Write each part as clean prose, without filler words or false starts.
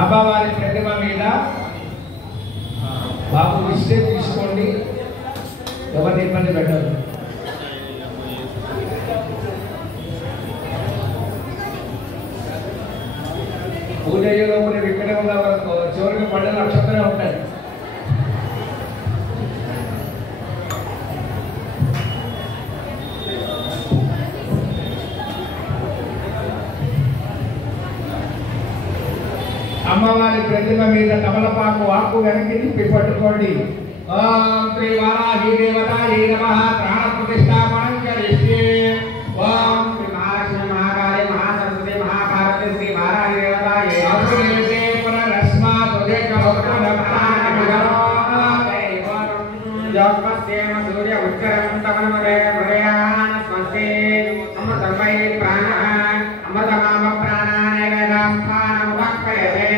అమ్మవారి ప్రతిమ మీద బాబు ఇస్తే తీసుకోండి, ఎవరిని ఇబ్బంది పెట్టదు. పూజ అయ్యేలోపు ఇక్కడే ఉన్న చివరికి పడ్డ నక్షత్రం ఉంటాయి. అమ్మవారి ప్రతిమ మీద తమలపాకు ఆకు వెనక్కి తిప్పి పట్టుకోండి. ఓం శ్రీ వారాహి దేవతాయై నమః. ప్రాణ ప్రతిష్ఠాపనం కరిష్యే. ఓం శ్రీ మహాలక్ష్మి మహాకాళి మహాసరస్వతి మహాపార్వతి శ్రీ వారాహి దేవతాయై నమః. పునరస్మా జగమస్యేమ సూర్య ఉచ్చరం తమనమరే మరయాన స్వస్తి అమృతమై ప్రాణః అమృతమామ ప్రాణానే వేదాస్థానం వక్రయతే.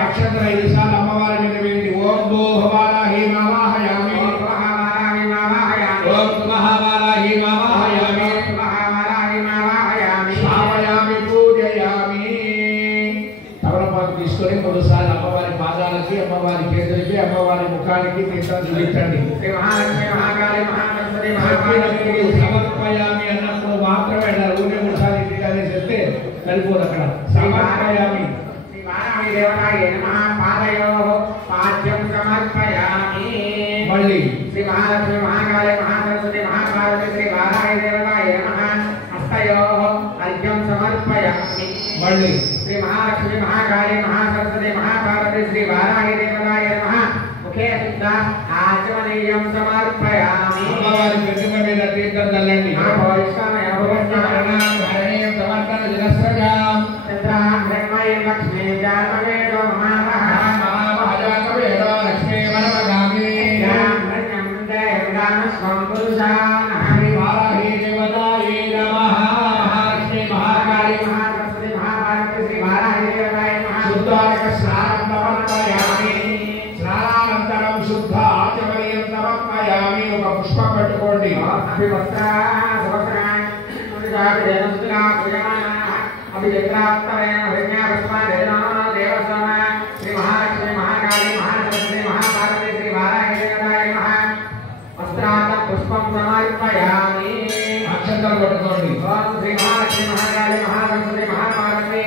నక్షత్ర 5 సార్లు అమ్మవారి మీద వేయండి. ఓం భూహవారాహి మావాహయామి. ఓం మహావారాహి మావాహయామి. ఓం మహావారాహి మావాహయామి. మహావారాహి మావాహయామి. శ్రావయామి పూజయామి. తమలపాకు తీసుకొని 3 సార్లు అమ్మవారి పాదాలకి, అమ్మవారి చేతులకి, అమ్మవారి ముఖానికి తీర్థం చూపించండి. శ్రీ మహాలక్ష్మి మహాకాళి మహాసరస్వతి మహాపార్వతి సమర్పయామి అన్నప్పుడు మాత్రమే ఊరే 3 సార్లు ఇంటికి చెప్తే కలిపోదు అక్కడ. సమర్పయామి. శ్రీ వారాహి దేవతాయై నమః. పాదయోః పాద్యం సమర్పయామి. మళ్ళీ శ్రీ మహాలక్ష్మి మహాకాళి మహాసరస్వతి మహాపార్వతి శ్రీ వారాహి దేవతాయై నమః. హస్తయోః అర్ఘ్యం సమర్పయామి. మళ్ళీ శ్రీ మహాలక్ష్మి మహాకాళి మహాసరస్వతి మహాపార్వతి శ్రీ వారాహి దేవతాయై నమః. ముఖే శుద్ధ ఆచమనీయం సమర్పయామి. అమ్మవారి ప్రతిమ మీద తీర్థం చల్లండి. లక్ష్మీ జాతవేదో మహామహాజాతవేదో లక్ష్మీ వరమగామి స్వం పురుషాన్ హరి వారాహి దేవతాయై నమః. మహాలక్ష్మి మహాకాళి మహాసరస్వతి మహాపార్వతి శ్రీ వారాహి దేవతాయై నమః. శుద్ధారక స్నానం సమర్పయామి. స్నానానంతరం శుద్ధ ఆచమనీయం సమర్పయామి. ఒక పుష్పం పట్టుకోండి. అభివస్త్ర అభిజగ్రాత్తరేణ హృజ్ఞాపస్మాదేన దేవస్వ శ్రీ మహాలక్ష్మి మహాకాళి మహాసరస్వతి మహాపార్వతి శ్రీ వారాహి దేవతాయై నమః. వస్త్రాత పుష్పం సమర్పయామి. అక్షంతలు పట్టుకోండి. ఓం శ్రీ మహాలక్ష్మి మహాకాళి మహాసరస్వతి మహాపార్వతి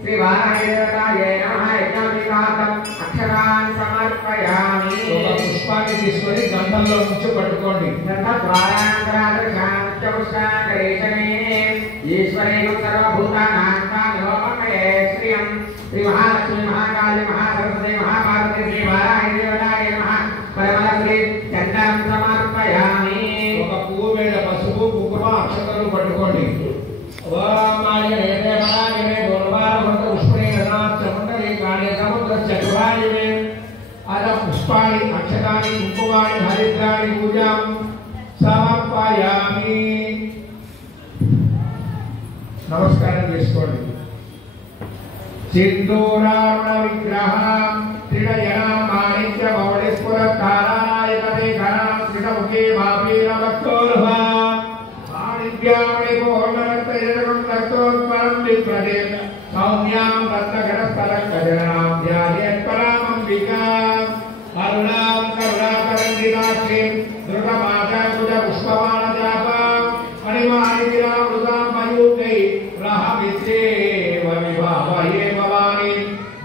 శ్రీ వారాహి దేవతాయై నమః. యజ్ఞామికాతం అక్షరాన్ సమర్పయామి. ఒక పుష్పాన్ని తీసుకొని గంధంలో ముంచి పట్టుకోండి. ఈశ్వరేణ సర్వభూతానాం తానోపమయే శ్రియం. శ్రీ మహాలక్ష్మి మహాకాళి మహాసరస్వతి మహాపార్వతి శ్రీ వారాహి దేవతాయై నమః. పరమలక్ష్మి చందనం సమర్పయామి. ఒక పువ్వు మీద పసుపు కుంకుమ అక్షతలు పట్టుకోండి. ఓం ఆయనే దేవాయనే గోర్వారమంత పుష్పే రథాచమండలి కాళే సముద్ర చక్రాయనే అద పుష్పాని అక్షతాని కుంకుమాని హరిద్రాని పూజాం సమర్పయామి. నమస్కారం చేసుకోండి. సింధూరారుణ విగ్రహం త్రినయనం మాణిక్య మౌళిస్ఫుర తారానాయకతే ఘనం శ్రీముఖే మాపీన భక్తోర్భ మాణిక్యామణి గోర్ణరత్నజనకం రక్తోత్పరం విప్రదే సౌమ్యాం రత్నఘనస్థలం గజనాం ధ్యాయేత్పరామంబికాం అరుణాం కరుణాతరంగితాక్షీం ధృతమాతాకుజ పుష్పమాణజాపాం మణిమాణివిరామృతాం మయూకై రహమిత్రేవ విభావయే భవాని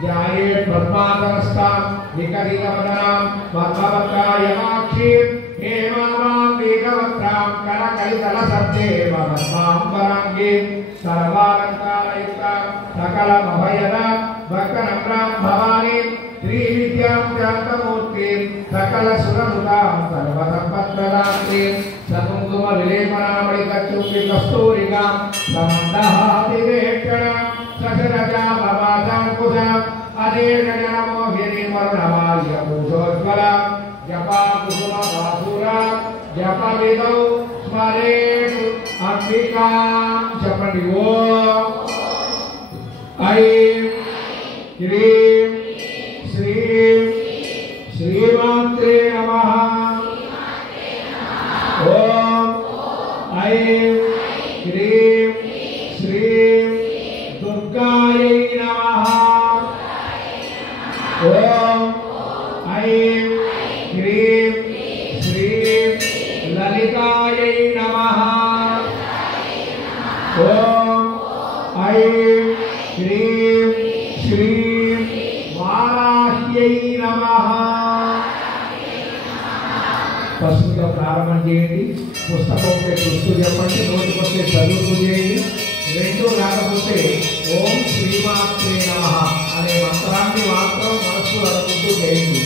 ధ్యాయేత్ పద్మాసనస్తాం వికసితవదనాం పద్మవక్రాయమాక్షీం హేమామాం వేగవక్రాం కరకలితలసద్దేవ పద్మాంబరాంగీం సర్వాలంకారయుక్తాం సకలమభయదాం భక్తనమ్రాం భవానీం శ్రీవిద్యాం శాంతమూర్తిం సకల సురనుతాం సర్వసంపత్ప్రదాత్రీం సకుంకుమ విలేపనామణికచ్చూపి కస్తూరికాం సమందహాతివేక్షణాం సశరజాపవాసాంకుశాం అదేర్గజనమోహిని వరుణమాల్య భూషోజ్వలాం జపా కుసుమ వాసురాం జపవిదౌ స్మరేతు అంబికాం. చెప్పండి. ఓం ఐం హ్రీం శ్రీం శ్రీమాత్రే నమః. ఓం ఐం హ్రీం శ్రీం దుర్గాయై నమః. ऐं ह्रीं श्रीं वाराह्यै नमः। పసుపుతో ప్రారంభం చేయండి. పుస్తకం ఉంటే చూస్తూ చెప్పండి, నోటికి వస్తే చదువుతూ చేయండి. రెండు రాకపోతే ఓం శ్రీమాత్రే నమః అనే మంత్రాన్ని మాత్రం మనస్సు అనుకుంటూ చేయండి.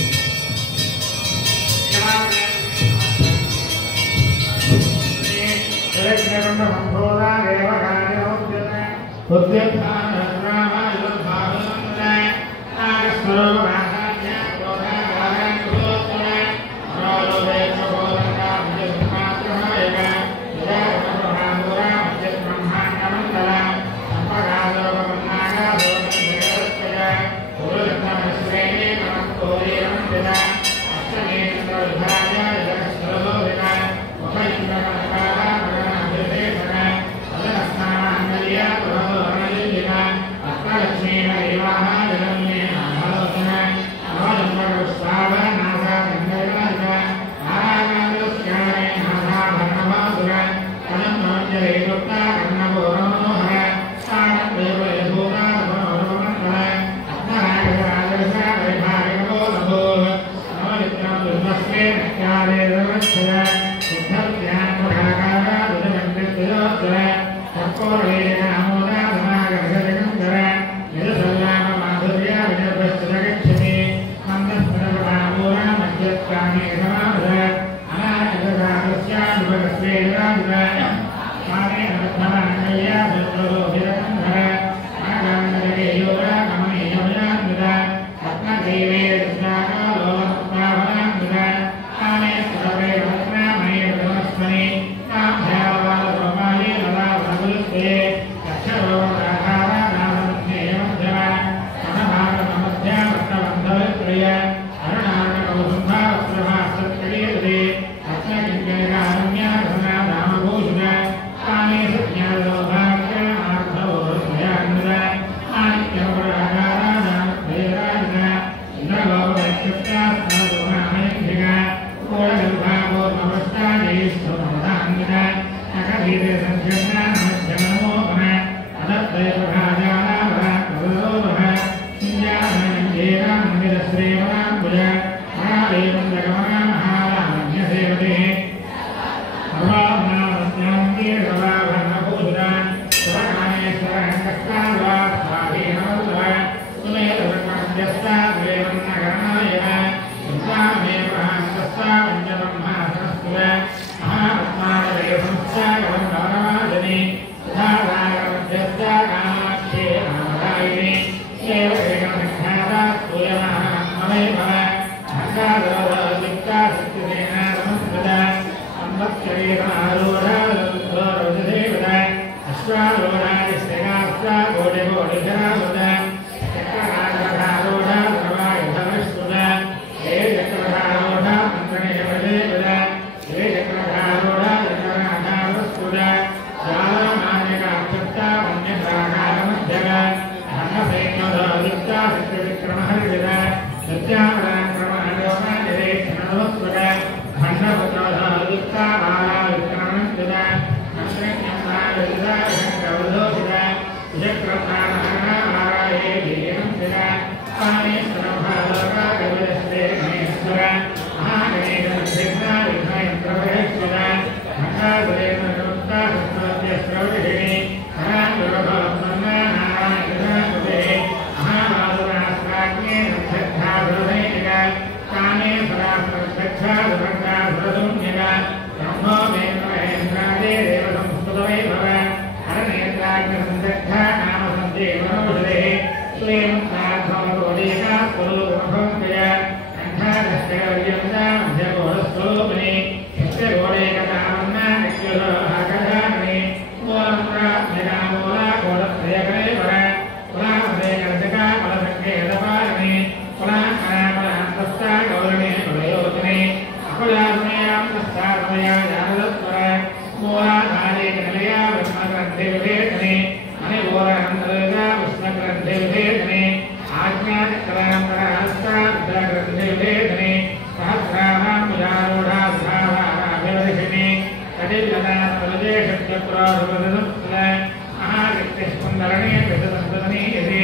तरणे विदसंतने यदि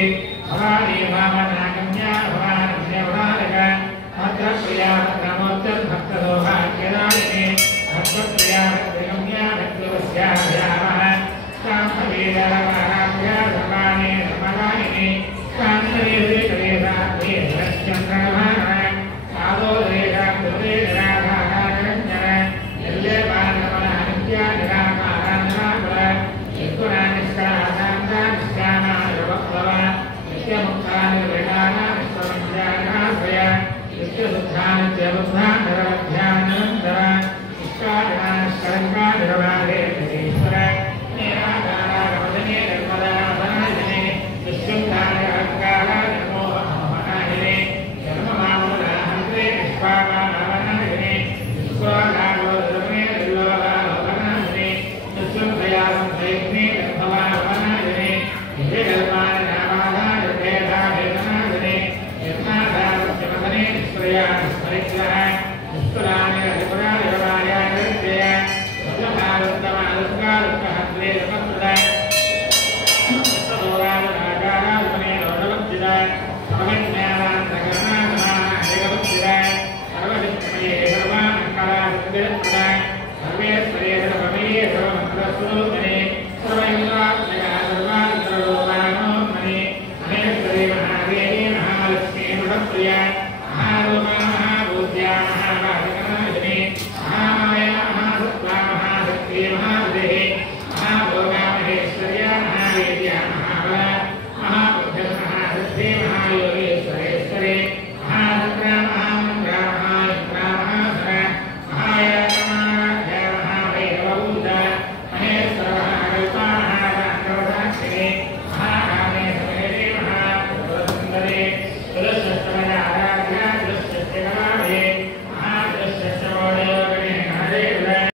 भवानी भावनागम्या भवानन्यवदालक भद्रप्रिया भद्रमोत्तर भक्तदोभाग्यदायिने भद्रप्रिया भद्रगम्या भद्रवस्याभयावः साम्भवेदरवाराभ्या धर्माणे धर्मदायिने कान्तरेषु कलेशाभ्ये धरश्चन्द्रभारः सादोरेषा दुर्वेदराधारञ्जन यल्ले बालकमलानित्या निराकारान्नाकुल यत्कुरानिष्कासान्तानिष्कामायवक्लव नित्यमुक्तानिर्वेदानानिष्कमञ्जानाश्रय नित्यबुद्धानित्यबुद्धानरभ्यानन्दर निष्कारिणानिष्कलङ्कानिर्वादे जगेश्वर निराकारागमदने निर्मलाधनायने दुष्यन्ताय अहङ्काराय मोहमोहनायने धर्ममामूलाहन्त्रे निष्पामानावनायने निष्क्रोधागोधर्मे निर्लोभावनायने दुष्यन्तयासंप्रयत्ने गर्भवावनायने विजयकल्पानामाधाय भेदाभेदनायने यत्नाधारत्यमधने निष्प्रयानिष्परिग्रह निष्कुलानि अधिपुराय वायाय विद्यय वज्रभारुत्तमालुकालुकहस्रे रमप्रद सदोरावनागाराजमने रोडवज्जिद सर्वज्ञानान्तकरणागमानहरिगवज्जिद सर्वविष्णुमये सर्वानङ्करादिप्रद सर्वेश्वरे सर्वमये सर्वमन्त्रस्वरूपिणे सर्वैन्द्रात्मया सर्वान्तरोपानोन्मने महेश्वरे महादेवी महालक्ष्मी मृतप्रिया महारूपा महाभूत्या महाभागनाशिनी महामाया महासत्त्वा महाशक्ति महाबुद्धिः महाभोगा महेश्वर्या महावेद्या महाबला महाबुद्धिः महासिद्धि महायोगेश्वरेश्वरे महातन्त्रा महामन्त्रा महायन्त्रा महाधरा महायातमाराध्या महाभैरवभूता महेश्वर महाकल्पा महाकान्तवसाक्षिणे महाकामेश्वरे महापुरसुन्दरे तुलसस्तमनाराध्या तुलसस्यकला